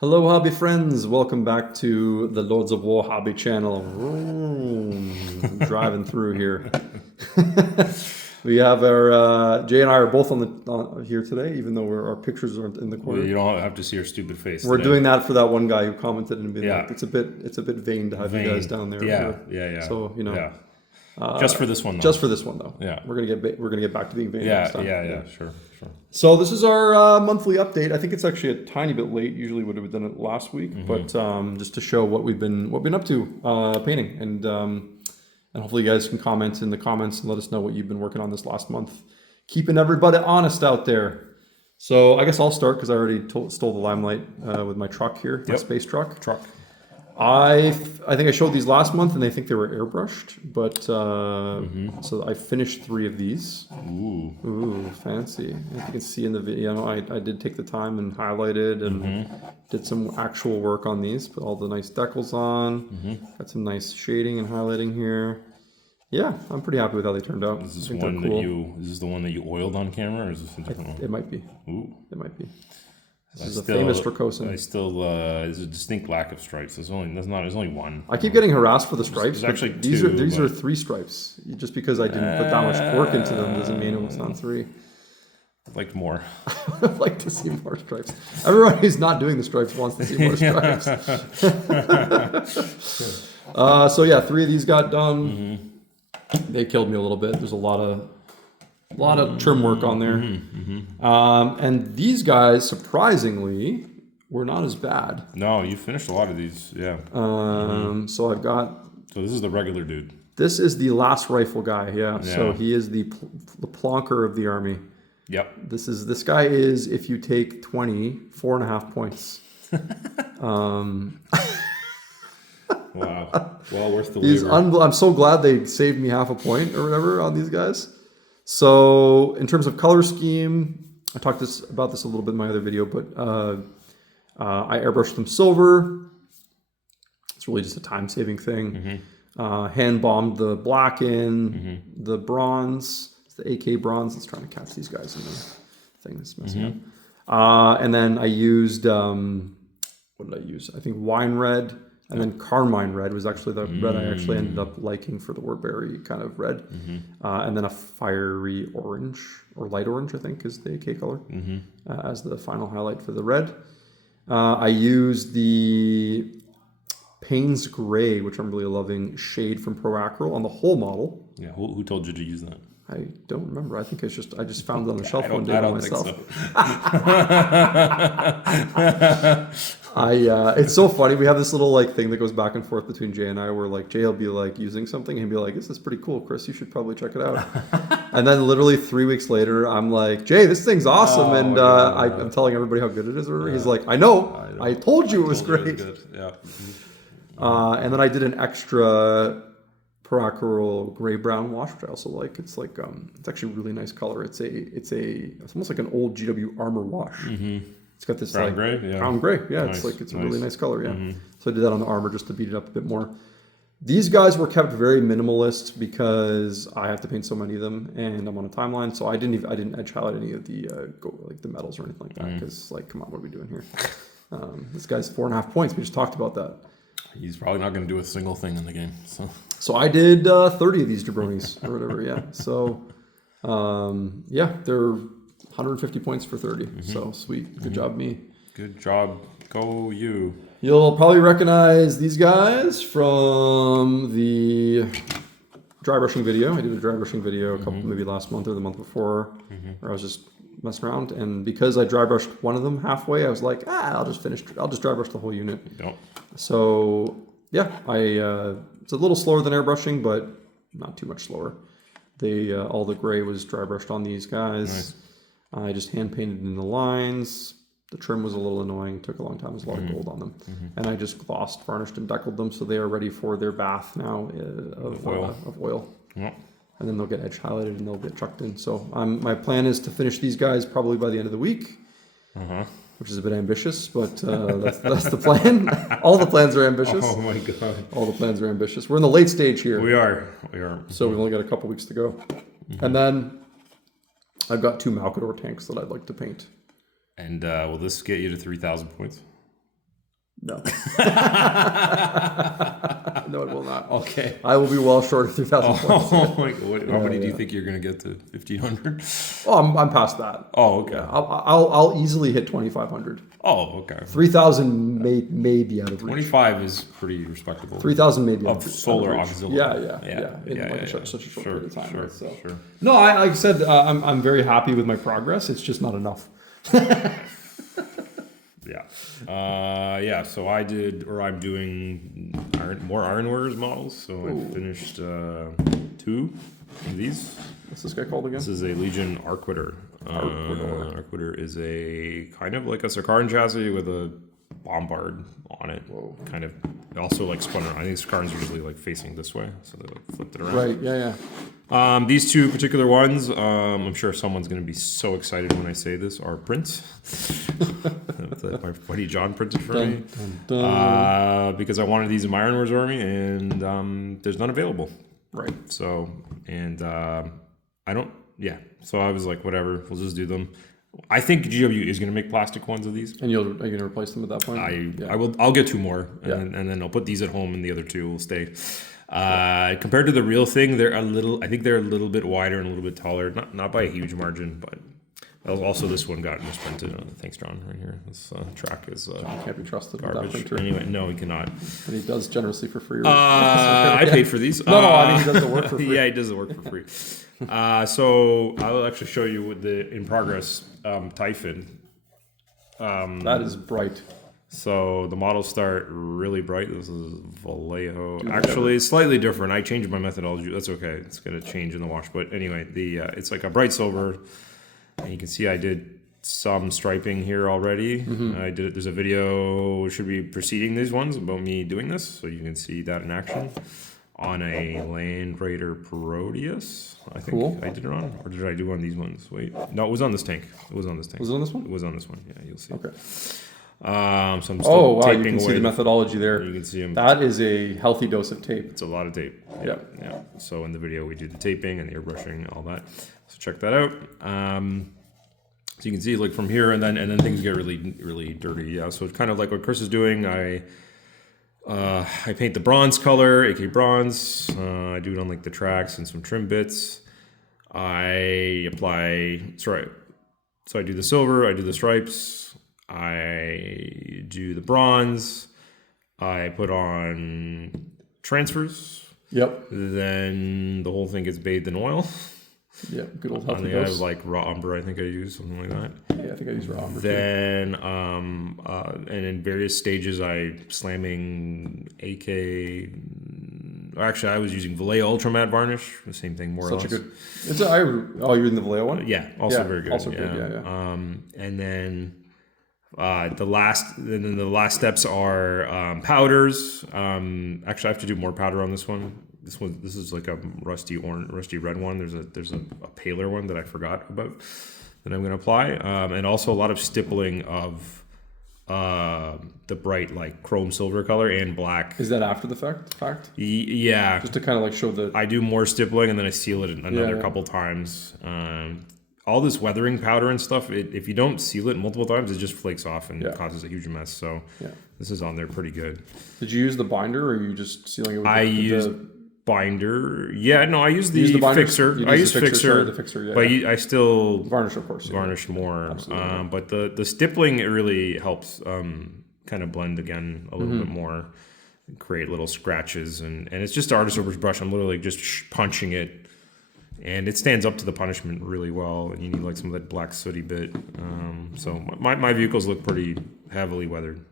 Hello, hobby friends. Welcome back to the Lords of War hobby channel. Driving through here. We have our Jay and I are both on here today, even though our pictures aren't in the corner. Well, you don't have to see our stupid face. We're today. doing that for that one guy who commented and been Yeah. like, it's a bit vain to have you guys down there. Yeah. So yeah. Just for this one, though. Just for this one, though. Yeah. We're gonna get back to being vain next time. Yeah. Sure. So this is our monthly update. I think it's actually a tiny bit late. Usually would have done it last week, but just to show what we've been up to painting, and hopefully you guys can comment in the comments and let us know what you've been working on this last month. Keeping everybody honest out there. So I guess I'll start because I already stole the limelight with my truck here, my space truck. I think I showed these last month, and I think they were airbrushed, but so I finished 3 of these. Ooh, fancy! If you can see in the video, I did take the time and highlighted and did some actual work on these. Put all the nice decals on. Got some nice shading and highlighting here. Yeah, I'm pretty happy with how they turned out. Is this one cool. Is this the one that you oiled on camera, or is this a different one? It might be. Ooh, it might be. This is a famous Dracosan. There's a distinct lack of stripes. There's only one. I keep getting harassed for the stripes. There's actually these are 3 stripes. Just because I didn't put that much work into them doesn't mean it was on 3. I'd like more. I'd like to see more stripes. Everyone who's not doing the stripes wants to see more stripes. So yeah, 3 of these got done. They killed me a little bit. There's a lot of trim work on there. And these guys, surprisingly, were not as bad. No, you finished a lot of these, yeah. So I've got... So this is the regular dude. This is the last rifle guy, yeah. So he is the plonker of the army. Yep. This guy is, if you take 20, 4.5 points. Wow. Well worth the labor. I'm so glad they saved me half a point or whatever on these guys. So in terms of color scheme, I talked about this a little bit in my other video, but I airbrushed them silver. It's really just a time-saving thing. Hand bombed the black in, the bronze, it's the AK bronze. It's trying to catch these guys in the thing that's messing up. And then I used, what did I use? I think wine red. And then carmine red was actually the red I actually ended up liking for the Warberry kind of red. And then a fiery orange, or light orange, I think, is the AK color, as the final highlight for the red. I used the Payne's Gray, which I'm really loving, shade from Pro Acryl on the whole model. Yeah, who told you to use that? I don't remember. I think I just found it on the shelf one day by myself. It's so funny. We have this little thing that goes back and forth between Jay and I, where Jay will be using something and he'll be like, "This is pretty cool, Chris. You should probably check it out." And then literally 3 weeks later, I'm like, "Jay, this thing's awesome," and I'm telling everybody how good it is. He's like, "I know. I told you it was great." Yeah. And then I did an extra Pro Acryl gray brown wash, which I also like. It's it's actually a really nice color. It's almost like an old GW armor wash. It's got this brown gray. Yeah. Brown gray. Yeah, nice. It's a really nice color. Yeah. So I did that on the armor just to beat it up a bit more. These guys were kept very minimalist because I have to paint so many of them, and I'm on a timeline. So I didn't edge highlight any of the the metals or anything like that because come on, what are we doing here? This guy's 4.5 points. We just talked about that. He's probably not going to do a single thing in the game. So I did 30 of these jabronis or whatever, yeah. So, they're 150 points for 30. So sweet. Good job, me. Good job. Go you. You'll probably recognize these guys from the dry brushing video. I did a dry brushing video a couple, maybe last month or the month before, where I was just messing around. And because I dry brushed one of them halfway, I was like, I'll just dry brush the whole unit. Yep. So yeah, it's a little slower than airbrushing, but not too much slower. All the gray was dry brushed on these guys. Nice. I just hand painted in the lines. The trim was a little annoying. Took a long time. There's a lot of gold on them. And I just glossed, varnished, and deckled them, so they are ready for their bath now of oil. Yep. And then they'll get edge highlighted and they'll get chucked in. So my plan is to finish these guys probably by the end of the week. Which is a bit ambitious, but that's the plan. All the plans are ambitious. Oh my god! All the plans are ambitious. We're in the late stage here. We are. So we've only got a couple weeks to go, and then I've got 2 Malcador tanks that I'd like to paint. And will this get you to 3,000 points? No. No, it will not. Okay. I will be well short of 3,000 points. Oh my God! How many do you think you're gonna get to? 1,500? Oh, I'm past that. Oh, okay. Yeah, I'll easily hit 2,500. Oh, okay. 3,000 may be out of reach. 25 is pretty respectable. 3,000 maybe Of solar reach. auxiliary. Yeah. In such a short period of time. Sure, right? So. sure. No, like I said, I'm very happy with my progress. It's just not enough. Yeah. So I did, or I'm doing more Iron Warriors models. So I finished 2 of these. What's this guy called again? This is a Legion Arquitter. Arquitter is a kind of like a Sakaran chassis with a bombard on it. Whoa. Kind of also like spun around. I think Sakarans usually like facing this way, so they like flipped it around. Right. Yeah. These 2 particular ones, I'm sure someone's going to be so excited when I say this, are prints. That my buddy John printed for me. Because I wanted these in my Iron Wars army, and there's none available. Right. So, and I don't, so I was like, whatever, we'll just do them. I think GW is going to make plastic ones of these. And are you going to replace them at that point? I'll get 2 more, and then I'll put these at home, and the other 2 will stay. Compared to the real thing, I think they're a little bit wider and a little bit taller, not by a huge margin, but also this one got misprinted. Thanks, John, right here. This track is John can't be trusted with garbage. that printer. Anyway, no, he cannot. And he does generously for free. I paid for these. No, I mean he does the work for free. Yeah, he does the work for free. So I will actually show you with the in progress Typhon. That is bright. So the models start really bright. This is Vallejo. Actually, it's slightly different. I changed my methodology. That's okay. It's going to change in the wash. But anyway, it's like a bright silver. And you can see I did some striping here already. I did it. There's a video should be preceding these ones about me doing this. So you can see that in action on a Land Raider Proteus. I think I did it on. Or did I do on these ones? Wait. No, it was on this tank. Was it on this one? It was on this one. Yeah, you'll see. Okay. So I'm still taping you can see away the methodology there. You can see them. That is a healthy dose of tape. It's a lot of tape. Yeah. So in the video we do the taping and the airbrushing, all that. So check that out. So you can see like from here, and then things get really dirty. Yeah. So it's kind of like what Chris is doing. I paint the bronze color, AK bronze. I do it on like the tracks and some trim bits. I apply. That's right. So I do the silver. I do the stripes. I do the bronze. I put on transfers. Yep. Then the whole thing gets bathed in oil. Yep. Good old And healthy then I have dose. like raw umber. I think I use something like that. Yeah, I think I use raw umber. Then and in various stages, I slamming AK. Actually, I was using Vallejo Ultra Matte varnish. The same thing, more or less. Such a good. You're using the Vallejo one? Yeah, also very good. Also good. Yeah. And then the last steps are powders. Actually, I have to do more powder on this one. This is like a rusty red one. There's a paler one that I forgot about that I'm going to apply, and also a lot of stippling of the bright like chrome silver color and black. Is that after the fact? Yeah. Just to kind of like show the. I do more stippling and then I seal it another couple times. All this weathering powder and stuff, if you don't seal it multiple times, it just flakes off and causes a huge mess. So this is on there pretty good. Did you use the binder or are you just sealing it with I used binder. Yeah, no, I used the fixer. I used fixer. The fixer, but I still varnish, of course. Varnish more. But the stippling, it really helps kind of blend again a little bit more, create little scratches. And it's just artist over brush. I'm literally just punching it. And it stands up to the punishment really well, and you need like some of that black sooty bit. So my vehicles look pretty heavily weathered.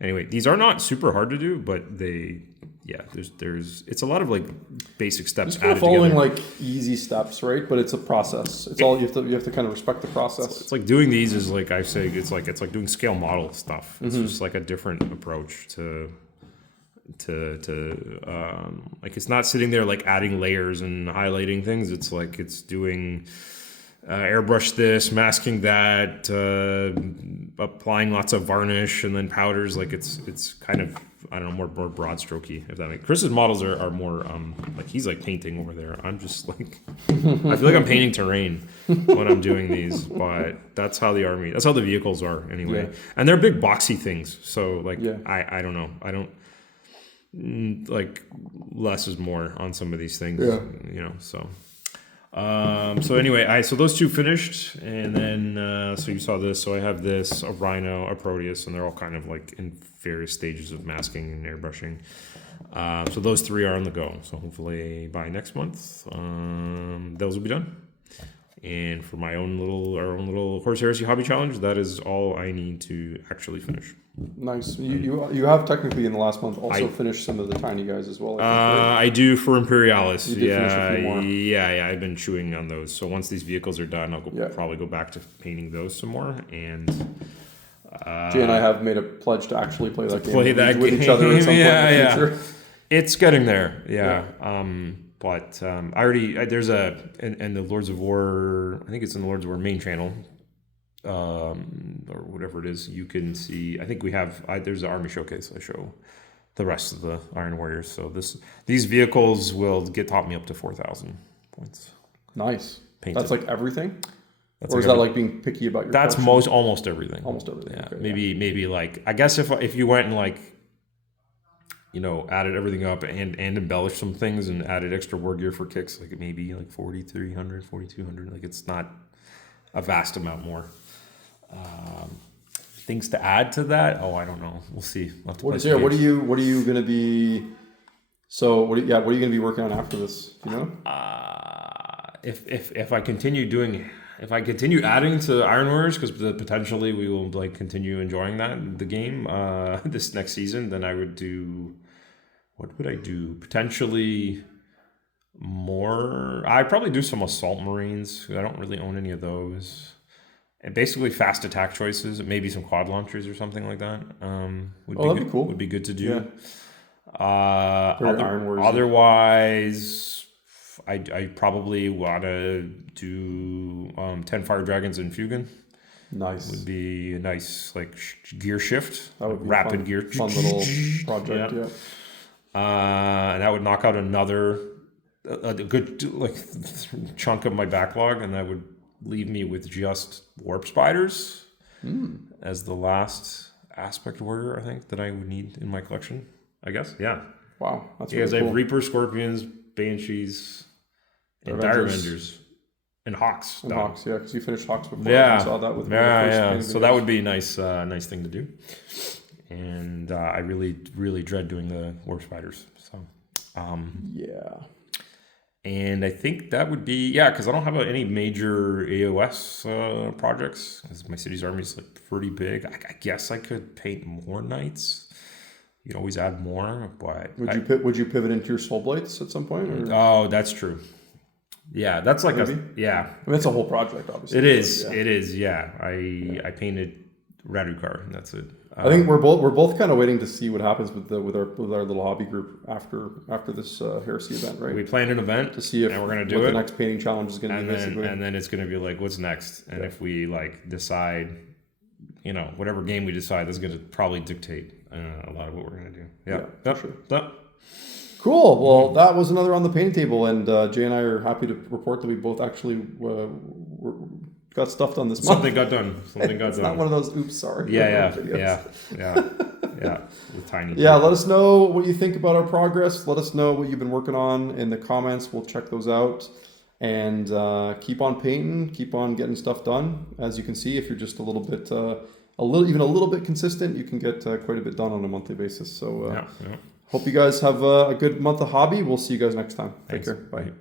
Anyway, these are not super hard to do, but there's it's a lot of like basic steps added following together. like easy steps, right? But it's a process. It's all you have to kind of respect the process. It's like doing these is like I say, it's like doing scale model stuff. It's just like a different approach to like it's not sitting there like adding layers and highlighting things. It's like it's doing airbrush this, masking that, applying lots of varnish and then powders. Like it's kind of I don't know, more broad strokey. If that makes Chris's models are more like he's like painting over there. I'm just like I feel like I'm painting terrain when I'm doing these, but that's how the vehicles are anyway, and they're big boxy things. So like I don't know, I don't like less is more on some of these things, you know. So. So anyway, so those two finished, and then so you saw this. So I have this, a Rhino, a Proteus, and they're all kind of like in various stages of masking and airbrushing. So those three are on the go. So hopefully by next month, those will be done. And for our own little Horse Heresy Hobby Challenge, that is all I need to actually finish. Nice. You have technically in the last month also finished some of the tiny guys as well. I do for Imperialis. You did finish a few more. Yeah. I've been chewing on those. So once these vehicles are done, I'll probably go back to painting those some more. And Jay and I have made a pledge to actually play that game with each other at some point in the future. It's getting there. But I already there's in the Lords of War. I think it's in the Lords of War main channel. Or whatever it is, you can see. I think we have. There's an army showcase. I show the rest of the Iron Warriors. So these vehicles will top me up to 4,000 points. Nice. Painted. That's like everything. That's or is that like being picky about your? That's almost everything. Almost everything. Yeah. Okay, maybe like I guess if you went and like, you know, added everything up and embellished some things and added extra war gear for kicks, like maybe like 4,300, 4,200. Like it's not a vast amount more. Things to add to that? Oh, I don't know. We'll see. What are you going to be? So what are you going to be working on after this? You know, if I continue adding to Iron Warriors, because potentially we will like continue enjoying the game this next season, then I would do. What would I do? Potentially more. I'd probably do some Assault Marines. I don't really own any of those. And basically fast attack choices, maybe some quad launchers or something like that. That'd be cool. Would be good to do. Yeah. Otherwise, I probably want to do 10 Fire Dragons and Fugan. Nice. Would be a nice like gear shift. That would be rapid gear. Fun little project. Yeah. And that would knock out a good like chunk of my backlog, and that would leave me with just warp spiders as the last aspect warrior, I think, that I would need in my collection, I guess. Yeah. Wow. That's really cool. I have Reaper, Scorpions, Banshees, and Dire Avengers. And Hawks. And Hawks, yeah, because you finished Hawks before. Yeah. I saw that with So that would be a nice thing to do. And I really, really dread doing the warp spiders. So, yeah. And I think that would be, because I don't have any major AOS projects, because my city's army is like pretty big. I guess I could paint more knights. You can always add more, but... Would you pivot into your Soul Blights at some point? Or? Oh, that's true. Yeah, that's like I mean, it's a whole project, obviously. It is, yeah. I painted Radukar, and that's it. I think we're both kind of waiting to see what happens with our little hobby group after this Heresy event, right? We planned an event to see if we're gonna do the next painting challenge is going to be. And then it's going to be like, what's next? And if we like decide, you know, whatever game we decide, that's going to probably dictate a lot of what we're going to do. Yeah, sure. Yep. Cool. Well, that was another on the painting table, and Jay and I are happy to report that we both actually got stuff done this month. Something got done. It's not one of those oops, sorry. Yeah. With tiny. Yeah, let us know what you think about our progress. Let us know what you've been working on in the comments. We'll check those out. And keep on painting, keep on getting stuff done. As you can see, if you're just a little bit consistent, you can get quite a bit done on a monthly basis. So hope you guys have a good month of hobby. We'll see you guys next time. Take care. Bye.